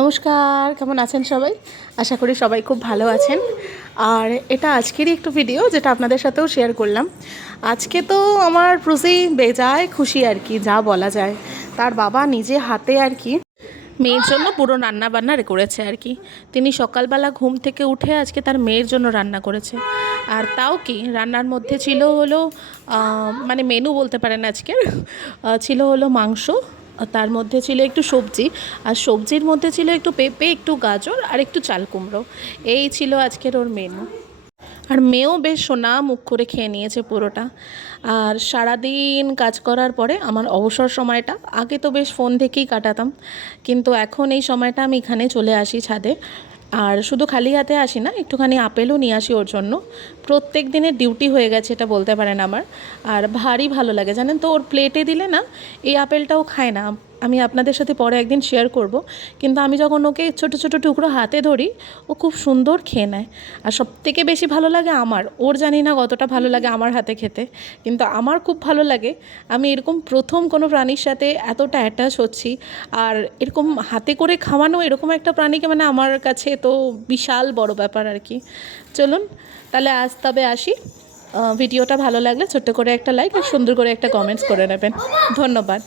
নমস্কার, কেমন আছেন সবাই? আশা করি সবাই খুব ভালো আছেন। আর এটা আজকেরই একটু ভিডিও যেটা আপনাদের সাথেও শেয়ার করলাম। আজকে তো আমার প্রতি বেজায় খুশি আর কি, যা বলা যায়। তার বাবা নিজে হাতে আর কি মেয়ের জন্য পুরো রান্না বান্না করেছে আর কি। তিনি সকালবেলা ঘুম থেকে উঠে আজকে তার মেয়ের জন্য রান্না করেছে। আর তাও কি রান্নার মধ্যে ছিল হলো মানে মেনু বলতে পারেন আজকের, ছিল হলো মাংস, তার মধ্যে ছিল একটু সবজি, আর সবজির মধ্যে ছিল একটু পেঁপে, একটু গাজর আর একটু চাল কুমড়ো। এই ছিল আজকের ওর মেনু। আর মেয়েও বেশ সোনা মুখ করে খেয়ে নিয়েছে পুরোটা। আর সারাদিন কাজ করার পরে আমার অবসর সময়টা, আগে তো বেশ ফোন দেখেই কাটাতাম, কিন্তু এখন এই সময়টা আমি এখানে চলে আসি ছাদে। আর শুধু খালি হাতে আসি না, একটুখানি আপেলও নিয়ে আসি ওর জন্য। প্রত্যেক দিনের ডিউটি হয়ে গেছে এটা বলতে পারেন আমার। আর ভারী ভালো লাগে জানেন তো, ওর প্লেটে দিলে না এই আপেলটাও খায় না। আমি আপনাদের সাথে পরে একদিন শেয়ার করব, কিন্তু আমি যখন ওকে ছোটো ছোটো টুকরো হাতে ধরি, ও খুব সুন্দর খেয়ে নেয়। আর সবথেকে বেশি ভালো লাগে আমার, ওর জানি না কতটা ভালো লাগে আমার হাতে খেতে, কিন্তু আমার খুব ভালো লাগে। আমি এরকম প্রথম কোনো প্রাণীর সাথে এতটা অ্যাটাচ হচ্ছি। আর এরকম হাতে করে খাওয়ানো এরকম একটা প্রাণীকে মানে আমার কাছে তো বিশাল বড় ব্যাপার আর কি। চলুন তাহলে আজ তবে আসি। ভিডিওটা ভালো লাগলে ছোট্ট করে একটা লাইক আর সুন্দর করে একটা কমেন্টস করে নেবেন। ধন্যবাদ।